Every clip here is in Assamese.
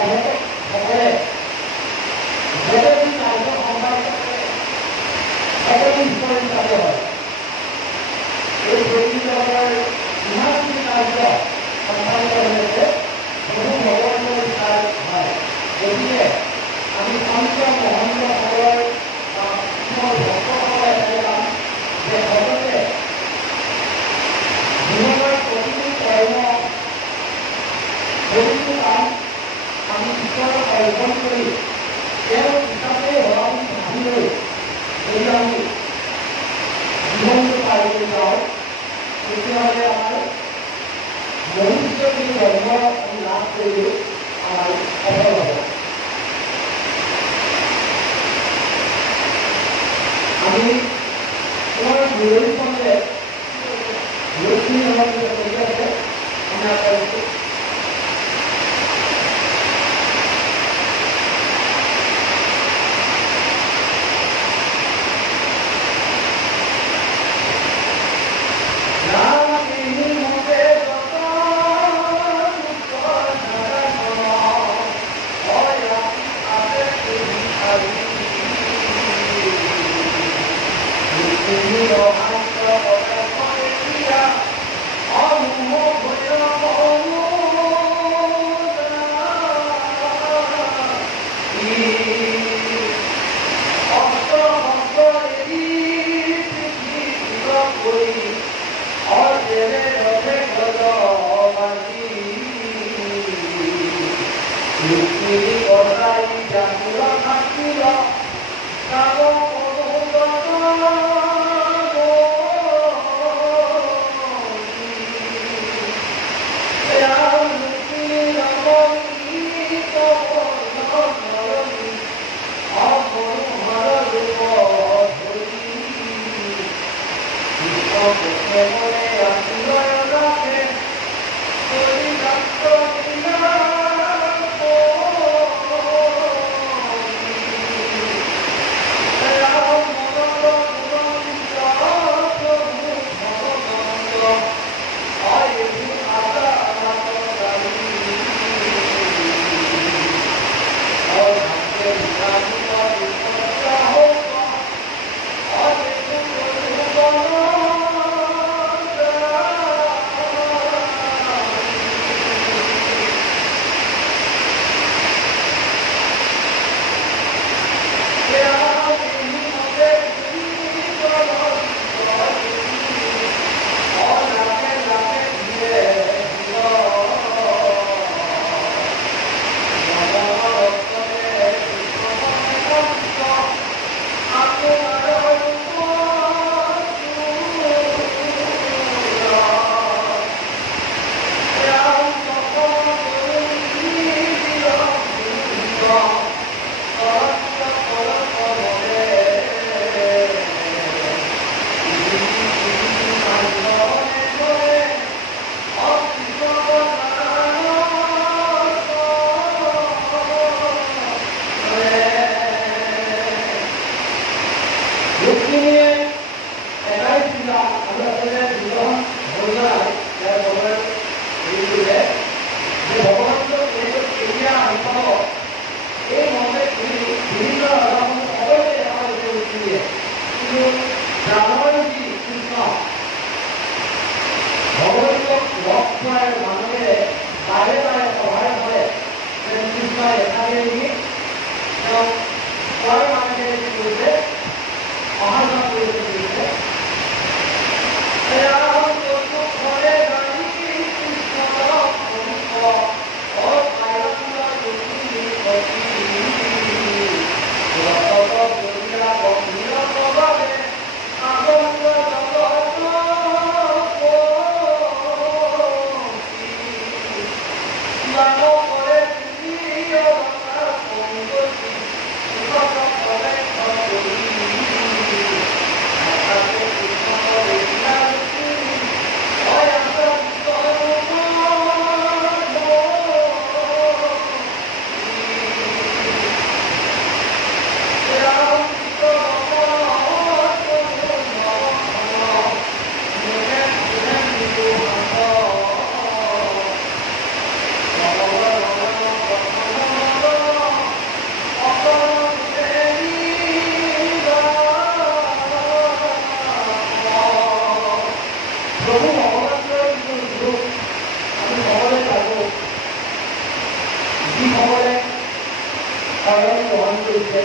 সকলে যদি কাৰ্য সম্পাদিত কৰে সকলো ঈশ্বৰ হিচাপে হয়। এই প্ৰতিযোগিতাৰ ইমানখিনি কাৰ্য সম্পাদিত হৈছে প্ৰভু ভগৱানৰ বিচাৰ হয়। গতিকে আমি সন্ত মহন্তসকলৰ ভক্তসকলে পাম যে ভগতে জীৱনৰ প্ৰতিটো কৰ্ম প্ৰতিটো কাম আমি ঈশ্বৰক অৰ্পণ কৰি তেওঁৰ হিচাপে হোৱা বুলি ভাবি লৈ যদি আমি জীৱনটো পাৰ কৰি যাওঁ তেতিয়াহ'লে আমাৰ মনুষ্য বুলি জন্ম আমি লাভ কৰি আমাৰ সফল হ'ব। আমি তোমাৰ বিৰোধীখনে বিৰোধী আমাৰ কৰি আছে আমি কৰিছোঁ। যিসকলে শৰণ গ্ৰহণ কৰিছে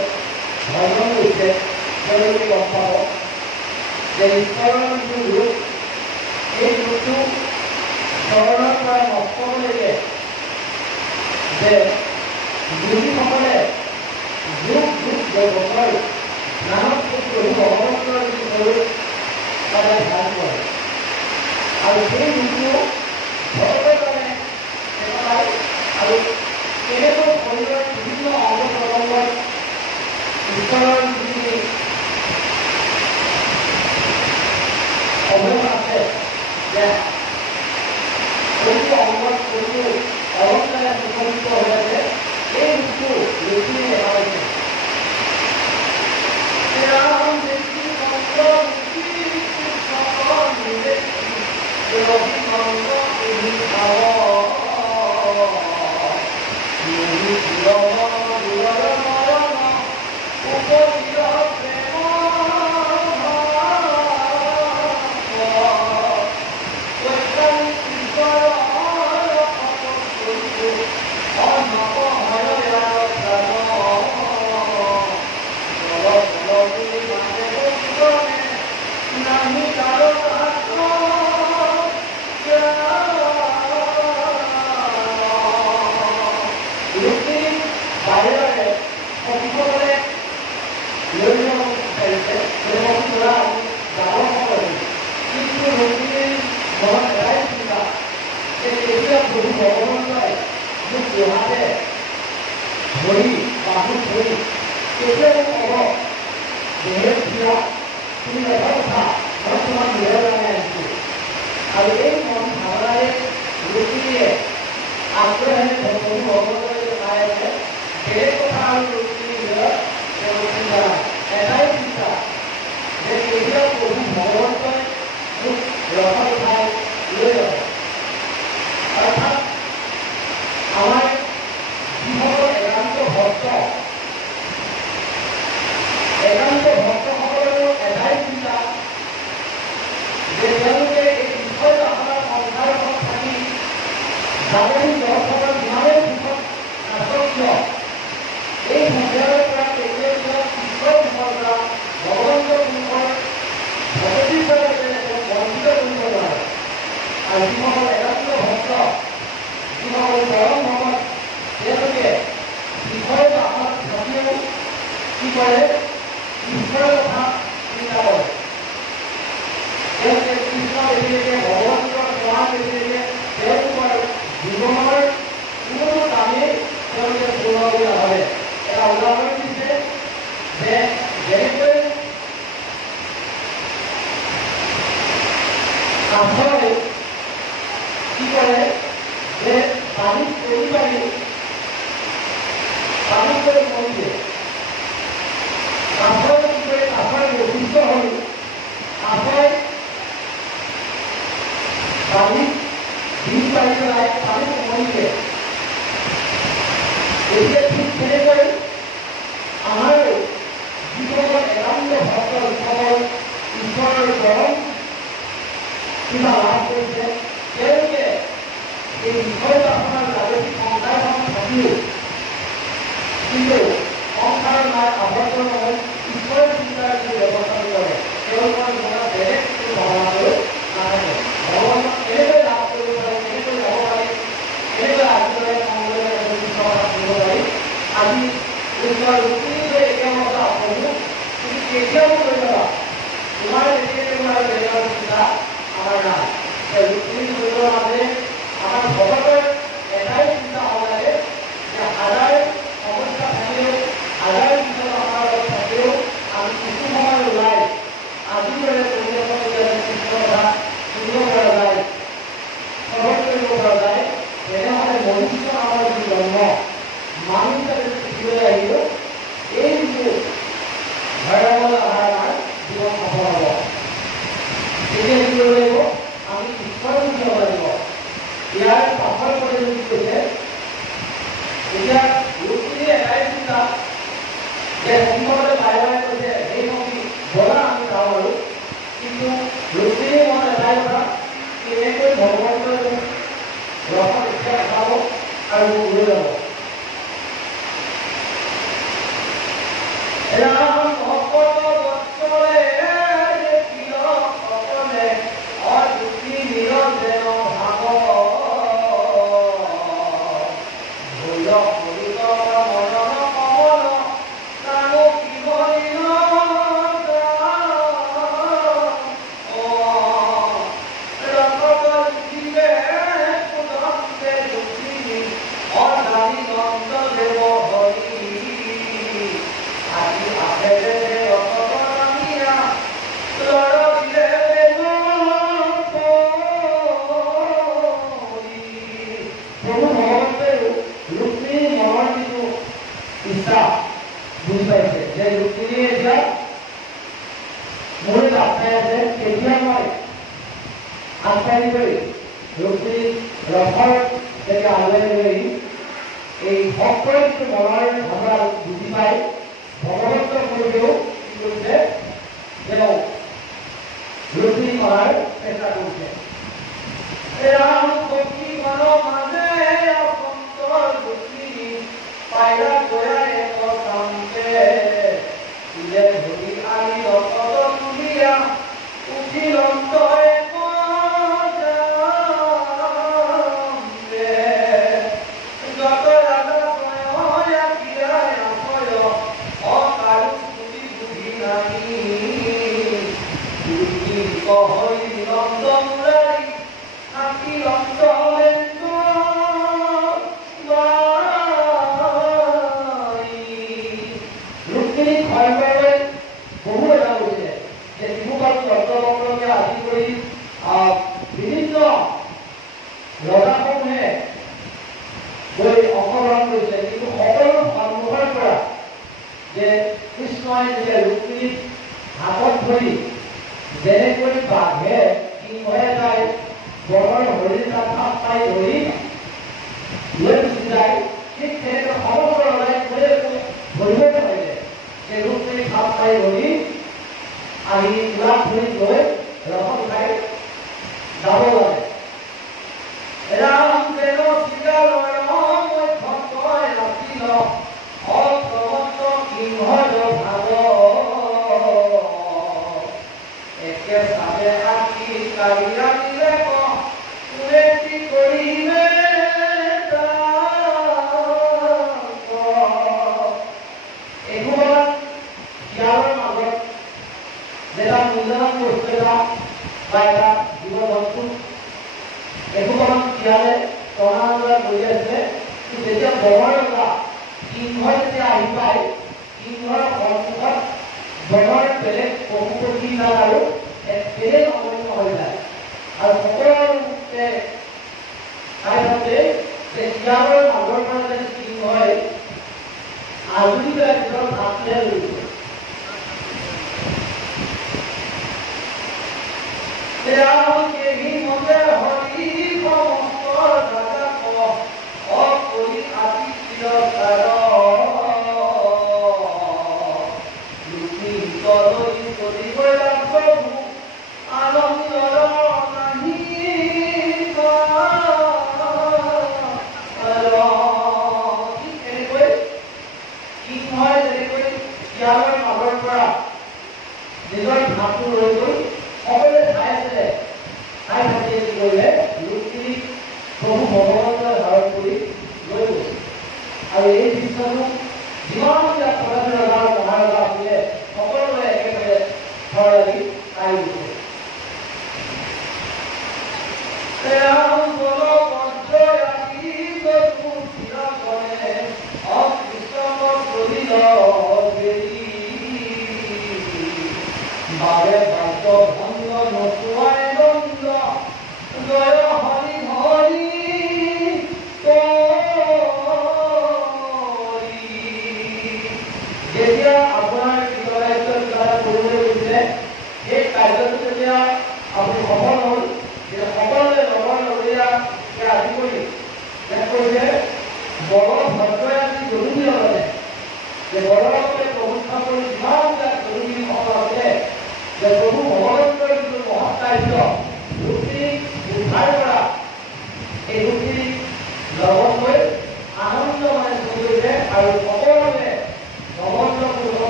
ভ্ৰমণ কৰিছে তেওঁলোকে গম পাব যে ঈশ্বৰৰ যিটো ৰূপ এই ৰূপটো চৰণৰ পৰা মস্তকলৈকে যে যোগীসকলে যুগ যুগ বছৰ নানক ভগৱন্তৰ যিটো ৰূপ তাৰে ধ্যান কৰে আৰু সেই ৰূপটো ভগৱতৰ কাৰণে পেলায় আৰু কেনেকৈ শৰীৰৰ বিভিন্ন অংগ প্ৰত্যংগত ঈশ্বৰৰ যিখিনি অৱয়ব আছে যে প্ৰতিটো অংগত প্ৰতিটো অলংকাৰে সুসজ্জিত হৈ আছে এই ৰূপটো ৰুচিৰে দেখা পাইছে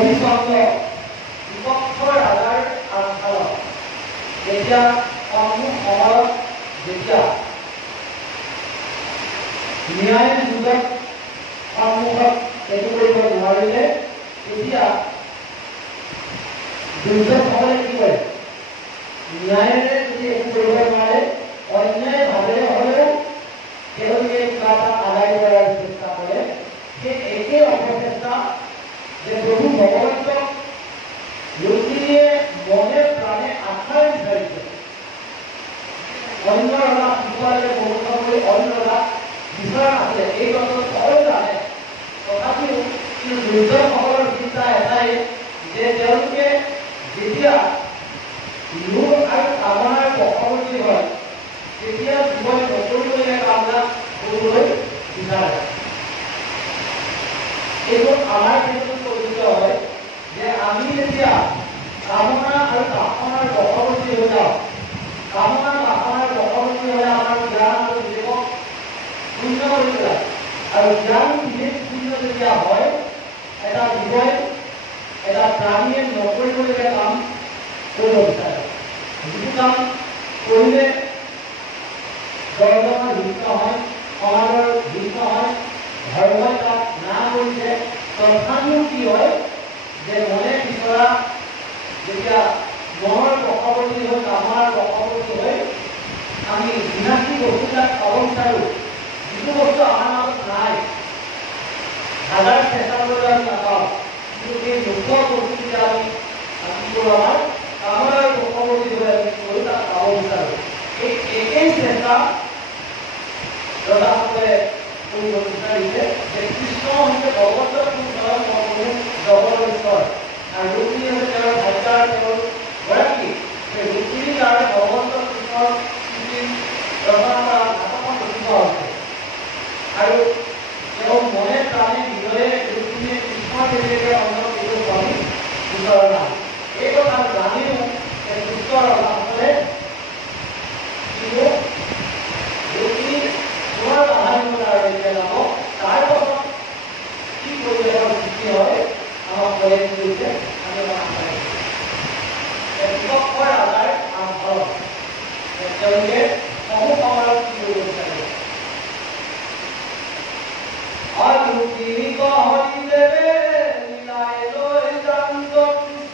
হৰিচন্দ্ৰ বিপক্ষৰ ৰাজাৰ আস্থালত যেতিয়া সন্মুখ সময়ত যেতিয়া ন্যায় যুগত সন্মুখত এইটো কৰিব নোৱাৰিলে তেতিয়া দুৰ্যোধনসকলে কি কৰে ন্যায়েৰে যদি একো কৰিব নোৱাৰে অন্যায় ভাৱেৰে হ'লেও তেওঁলোকে কিবা এটা আদায় কৰাৰ চেষ্টা কৰে সেই একে অপচেষ্টা যে প্ৰভু ভগৱন্তক ৰুক্মিণীয়ে মনে প্ৰাণে আশাৰে বিচাৰিছে অন্য ৰজা শিশুৱালে বন্ধ কৰি অন্য ৰজা বিচৰা নাছিলে এই কথাটো সকলোৱে জানে তথাপিও কিন্তু দুৰ্যোধনসকলৰ চিন্তা এটাই যে তেওঁলোকে যেতিয়া লোভ আৰু কামনাৰ বশৱৰ্তী হয় তেতিয়া জীৱন নকৰিবলগীয়া কামনা কৰিবলৈ বিচাৰে এইবোৰ আমাৰ ক্ষেত্ৰত পৰিচিত হয় যে আমি যেতিয়া কামনা আৰু বাসনাৰ বশৱৰ্তী হৈ যাওঁ কামনা বাসনাৰ বশৱৰ্তী হ'লে আমাৰ জ্ঞান আৰু বিবেকক শূন্য কৰি পেলায় আৰু জ্ঞান বিবেক শূন্য যেতিয়া হয় এটা জীৱই এটা প্ৰাণীয়ে নকৰিবলগীয়া কাম কৰিব বিচাৰে যিটো কাম কৰিলে জনগণৰ হিত হয় সমাজৰ হিত হয় ধৰ্মই তাক না কৰিছে তথাপিও কি হয় যে মনে বিচৰা যেতিয়া মনৰ বশৱৰ্তী হৈ কামৰ বশৱৰ্তী হৈ আমি বিনাশী বস্তুবিলাক পাব বিচাৰোঁ যিটো বস্তু আমাৰ মাজত নাই হাজাৰ চেষ্টা কৰিলে আমি নাপাওঁ কিন্তু সেই মুখ্য বস্তু যেতিয়া আমি কি কৰোঁ আমাৰ কামৰ বশৱৰ্তী হৈ আমি কৰি তাক পাব বিচাৰোঁ এই একেই চেষ্টা ৰজাসকলে কৰিব বিচাৰিছে যে কৃষ্ণ হৈছে ভগৱন্তৰ জগতৰ আৰু ৰুক্মিণী হৈছে তেওঁৰ ভাগ্যাৰ তেওঁৰ গৰাকী সেই ৰুক্মিণী আৰু ভগৱন্ত কৃষ্ণৰ ৰচনা কৰা নাটকখন ৰচিত হৈছে আৰু তেওঁ মনে প্ৰাণে হৃদয়ে ৰুক্মিণীয়ে কৃষ্ণৰ দেৱীকে অন্য কিছু স্বামী বিচৰা নাই এই কথা জানিও দুষ্ট ৰজাসকলে কিন্তু ৰুক্মিণী তোমাৰ বাধানিমতাৰ যেতিয়া যাব তাৰ পাছত কি পৰিৱেশৰ সৃষ্টি হয় আমাক কৈ দিছে আমি আমাক বিপক্ষৰ ৰাজাৰ আস্থালত তেওঁলোকে সমূহ সময়ত কি কৰিব বিচাৰে আৰু ৰুক্মিণীক হৰি দেৱে লীলাই লৈ যান্ত কৃষ্ণ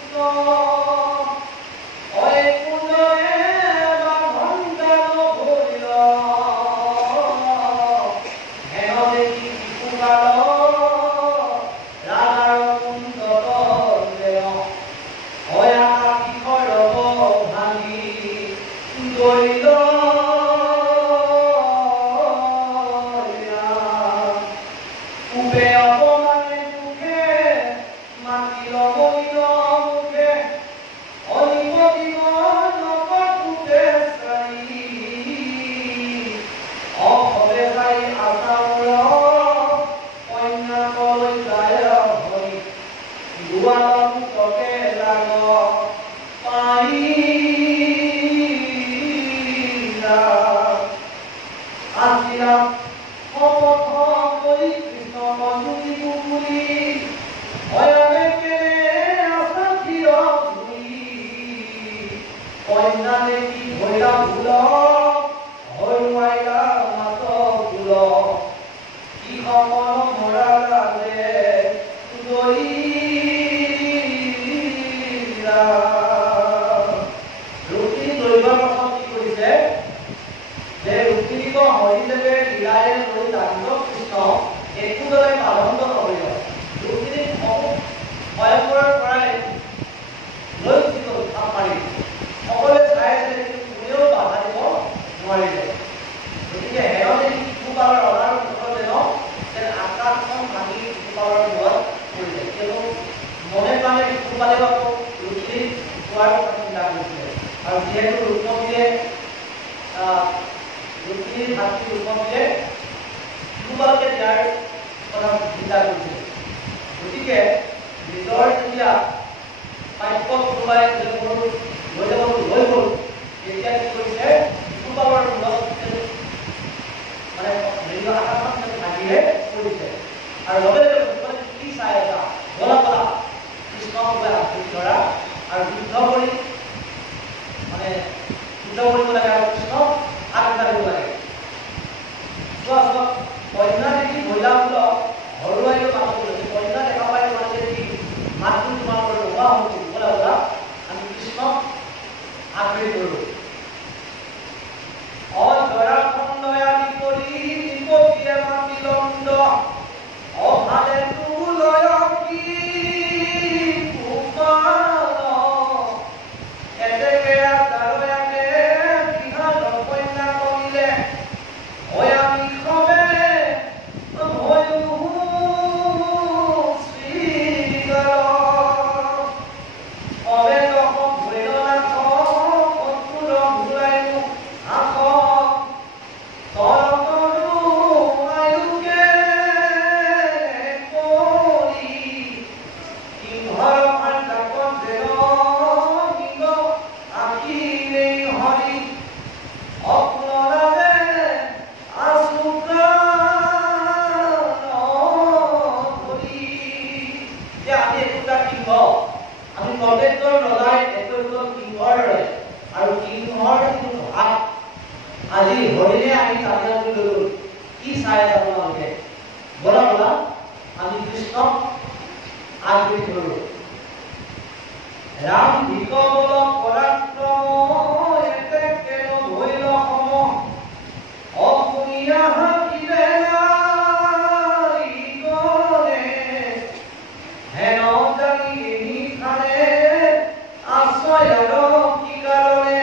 কৃষ্ণক আঁকড়ি ধৰা আৰু যুদ্ধ কৰি মানে যুদ্ধ কৰিব লাগে আৰু কৃষ্ণক আঁকড়ি লাগে। কন্যা দেখি মহিলাসকলক হৰুৱাই পাবলৈ কন্যা দেখা পাই তোমালোকে দেখি মাতটো তোমালোকৰ নোহোৱা হৈছে বোলা বোলা আমি কৃষ্ণক আঁকড়ি ধৰো। অজৰা খণ্ডয়া বিপৰী বিপৰীয়ে মাতিলণ্ড অভালে তুলয় কি কুমাল এতেকে আদাৰয়াকে বিহাল কন্যা কৰিলে হয় আমি খবে আজি হৰিণে আমি তাতে ললো কি চাই আপোনালোকে বলা বলা আমি কৃষ্ণক আঁকড়ি ধৰো। ৰাম বিকবল পৰাক্ৰম এতেকে নহৈল সম অশুনিয়া হাকিলে নাৰী গণে হেন জানি এনি খানে আশ্ৰয়ৰ কি কাৰণে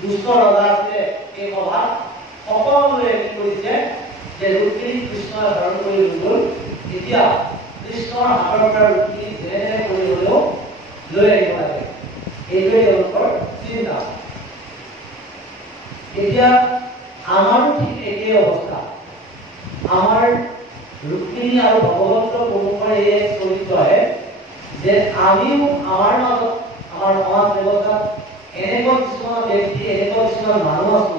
দুষ্ট ৰজা আছে এই সভাত সকলোৱে কি কৰিছে যে ৰুক্মিণী কৃষ্ণৰ হৰণ কৰি লৈ গ'ল। এতিয়া কৃষ্ণৰ হাতৰ পৰা ৰুক্মিণী যেনে কৰি হ'লেও লৈ আহিব লাগে, এইটোৱে তেওঁলোকৰ চিন্তা। এতিয়া আমাৰো ঠিক একেই অৱস্থা। আমাৰ ৰুক্মিণী আৰু ভগৱন্ত প্ৰমুখৰ এই চৰিত্ৰহে যে আমিও আমাৰ মাজত আমাৰ সমাজ ব্যৱস্থাত এনেকুৱা কিছুমান ব্যক্তি এনেকুৱা কিছুমান মানুহ আছো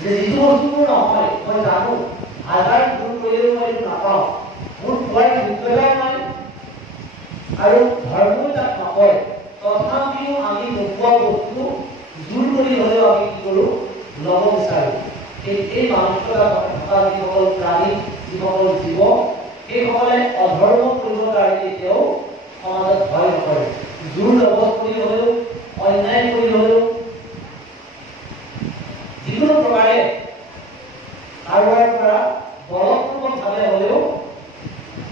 যে যিটো বস্তুবোৰ নহয় মই জানো হাজাৰ দূৰ কৰিলেও মই এইটো নাপাওঁ, মোৰ পোৱাৰ যোগ্যতা নাই আৰু ধৰ্মও তাক নকয়, তথাপিও আমি নোপোৱা বস্তু জোৰ কৰি হ'লেও আমি কি কৰোঁ ল'ব বিচাৰোঁ। এই মানসিকতা থকা যিসকল প্ৰাণী যিসকল জীৱ সেইসকলে অধৰ্ম কৰিবৰ কাৰণে এতিয়াও সমাজত ভয় নকৰে। জোৰ জবজ কৰি হ'লেও অন্যায় কৰি হ'লেও যিকোনো প্ৰকাৰে কাৰোবাৰ পৰা বলপূৰ্বকভাৱে হ'লেও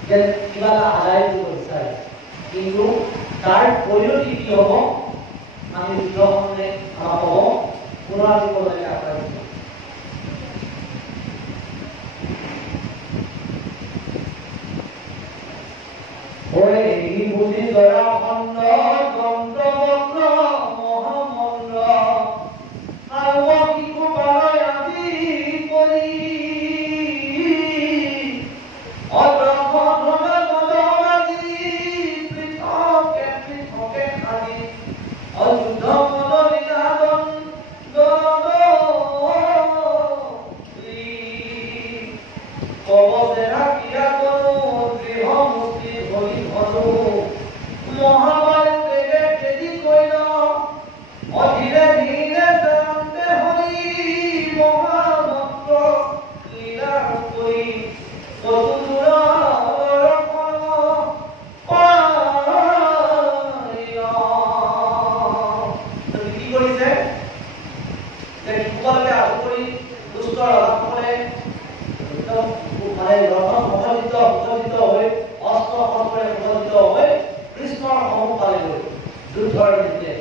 যেন কিবা এটা আদায় কৰিব বিচাৰে, কিন্তু তাৰ পৰিণতি কি হ'ব আমি যুদ্ধখনে আমাক হ'ব পুনৰ দিব লাগে আপোনাৰ জৰা খণ্ড দণ্ডবক্ৰ মহামন্দ আৰু কিকু বালয় আদি কৰি অদ্ৰভদ্ৰমে মদমাজি পৃথকে পৃথকে খালি অযুদ্ধ মদলিনাদন কবচে ৰাখিয়া কৰো দৃঢ় মুষ্টি ধৰি ধৰো মহাবায়ু বেগে খেদি কইল অধীৰে ধীৰে জানতে হৰি মহাভক্ত লীলা কৰি চতুদূৰৰ কি কৰিছে যে সকলোকে আশু কৰি দুষ্ট ৰজাসকলে একদম মানে ৰথত সমাজিত হৈ অস্ত্ৰ শস্ত্ৰে সমাজিত হৈ কৃষ্ণৰ সন্মুখ পালেগৈ যুদ্ধৰ নিমিত্তে।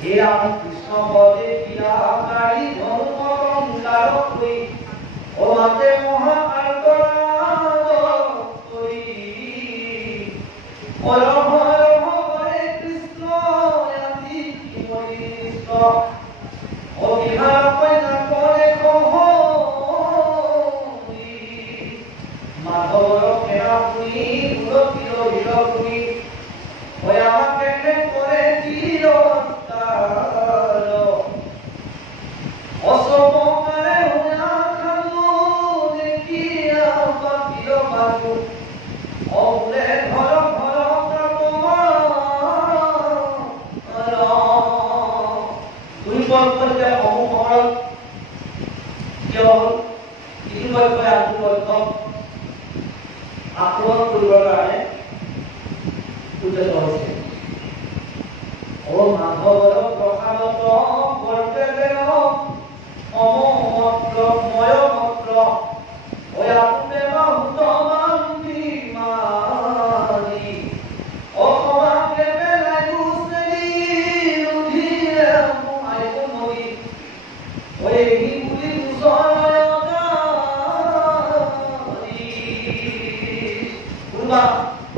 হে ৰাম কৃষ্ণ পদে ক্ৰিয়াকাৰী ধনুকংকাৰ হৈ অমাতে মহা আৰ্তনাদ কৰি অৰহ হৰে কৃষ্ণ আদি কি মৰিষ্ট অবিহাৰ অসমৰে হোৱা খালো দেখিয়া পাতিৰ বাটু অবোলে ঘৰ দুই পক্ষ এতিয়া সমূহত কিয় হ'ল ইটো পক্ষই আনটো পক্ষক আক্ৰমণ কৰিবৰ কাৰণে উদ্যত হৈছে ও মাধৱৰ প্ৰসাদত বৰপেৰে অমত্ৰ ময়মত্ৰ অয়াতে বাহুতমান্তি মানি অসমাকে বেলাই গুচেৰি ৰুধিৰে মোহাইকো নদী অয়েহি বুলি গুচৰদানি কোনোবা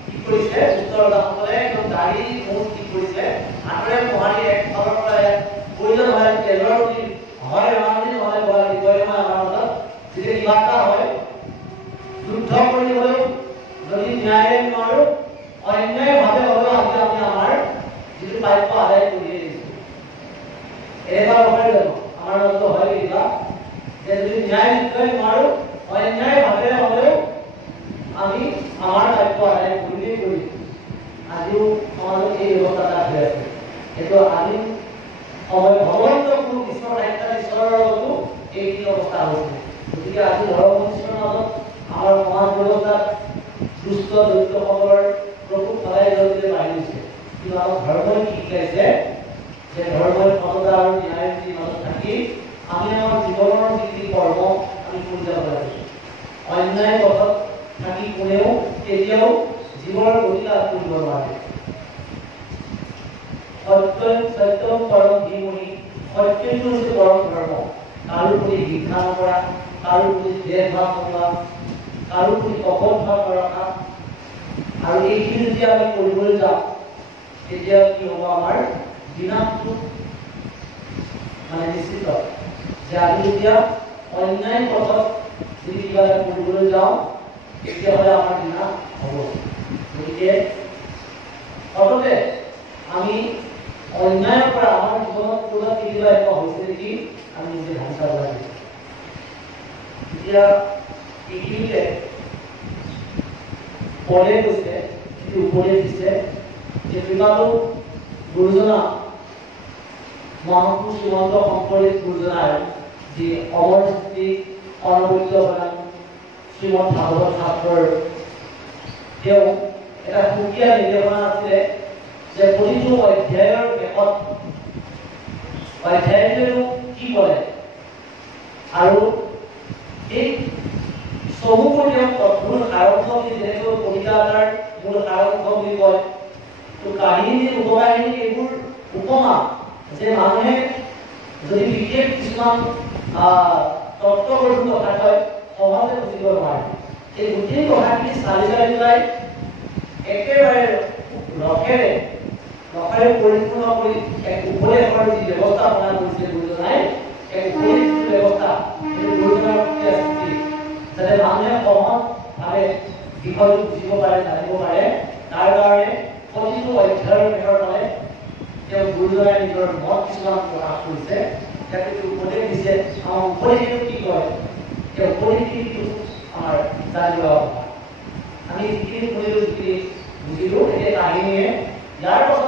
কি কৰিছে উত্তৰদাসকলে একদম দাঢ়ি মুখ কি কৰিছে আঁতৰে মোহাৰি এক ঘৰৰ পৰা প্ৰয়োজন হয় তেলৰ হয় ৰামানি নহ'লে বৰা বিষয়ে মই আমাৰ মাজত যেতিয়া কিবা এটা হয় যুদ্ধ কৰিবলৈ যদি ন্যায় নোৱাৰো অন্যায়ভাৱে হ'লেও আজি আমি আমাৰ যিটো প্ৰাপ্য আদায় কৰিয়ে দিছোঁ এবাৰ হয় জানো আমাৰ মাজত হয় কিবা যে যদি ন্যায় নিশ্চয় নোৱাৰো অন্যায়ভাৱে হ'লেও আমি আমাৰ প্ৰাপ্য আদায় কৰিয়ে কৰিছোঁ আজিও সমাজত এই ব্যৱস্থাটা হৈ আছে এইটো আমি সময় ভগৱন্ত কোনো কৃষ্ণৰ সাহিত্য ঈশ্বৰৰ লগতো এইখিনি অৱস্থা হৈছে গতিকে আজি ধৰ্ম কৃষ্ণৰ মাজত আমাৰ সমাজ ব্যৱস্থাত দুষ্ট দৰিদ্ৰসকলৰ প্ৰকোপ সদায় জলদিৰে বাঢ়ি গৈছে কিন্তু আমাৰ ধৰ্মই কি শিকাইছে যে ধৰ্মই সততা আৰু ন্যায়ৰ মাজত থাকি আমি আমাৰ জীৱনৰ যিখিনি কৰ্ম আমি কৰি যাব লাগে অন্যায় পথত থাকি কোনেও কেতিয়াও জীৱনৰ গতি লাভ কৰিব নোৱাৰে সত্যম পৰম ধীমহি সত্যটো হৈছে পৰম ধৰ্ম কাৰো প্ৰতি হিংসা নকৰা কাৰো প্ৰতি ভেদভাৱ নকৰা কাৰো প্ৰতি অবদ্ভাৱ নৰখা আৰু এইখিনি যদি আমি কৰিবলৈ যাওঁ তেতিয়া কি হ'ব আমাৰ বিনাশটো মানে নিশ্চিত যে আমি যেতিয়া অন্যায় পথত যদি কিবা এটা কৰিবলৈ যাওঁ তেতিয়াহ'লে আমাৰ বিনাশ হ'ব গতিকে সততে আমি অন্যায়ৰ পৰা আমাৰ জীৱনত ক'ৰবাত কেতিয়াবা এনেকুৱা হৈছে নেকি আমি নিজে ভাবি চাব লাগে এতিয়া এইখিনিতে পৰে কৈছে যিটো উপদেশ দিছে যে কৃপালু গুৰুজনা মহাপুৰুষ শ্ৰীমন্ত শংকৰদেৱ গুৰুজনাৰ যি অমৰ স্থিতি অনবদ্য বনাম শ্ৰীমদ ভাগৱত শাস্ত্ৰৰ তেওঁ এটা সুকীয়া নিৰ্দেশনা আছিলে যে প্ৰতিটো অধ্যায়ৰ শেষত অধ্যায়টোৱে কি কৰে আৰু এই চমুকৈ তেওঁ মূল সাৰাংশ বুলি যেনেকৈ কবিতা এটাৰ মূল সাৰাংশ বুলি কয় তো কাহিনী উপকাহিনী এইবোৰ উপমা যে মানুহে যদি বিশেষ কিছুমান তত্ত্বগধুৰ কথা কয় সহজে বুজিব নোৱাৰে এই গোটেই কথাখিনি চালি চালি পেলাই একেবাৰে ৰসেৰে পৰিপূৰ্ণ কৰি এক উপদেশৰ যি ব্যৱস্থা প্ৰদান কৰিছে গুৰুজনাই এক উপদেশ ব্যৱস্থা সেইটো গুৰুজনাৰ প্ৰতি সৃষ্টি যাতে মানুহে সহজভাৱে বিষয়টো বুজিব পাৰে জানিব পাৰে তাৰ কাৰণে প্ৰতিটো অধ্যায়ৰ শেষৰ ফালে তেওঁ গুৰুজনাই নিজৰ মত কিছুমান প্ৰকাশ কৰিছে যাতে উপদেশ দিছে আমাৰ উপদেশটো কি কয় তেওঁ উপদেশটো আমাৰ জানিব আমি যিখিনি শুনিলোঁ যিখিনি বুজিলোঁ সেই কাহিনীয়ে ইয়াৰ পাছত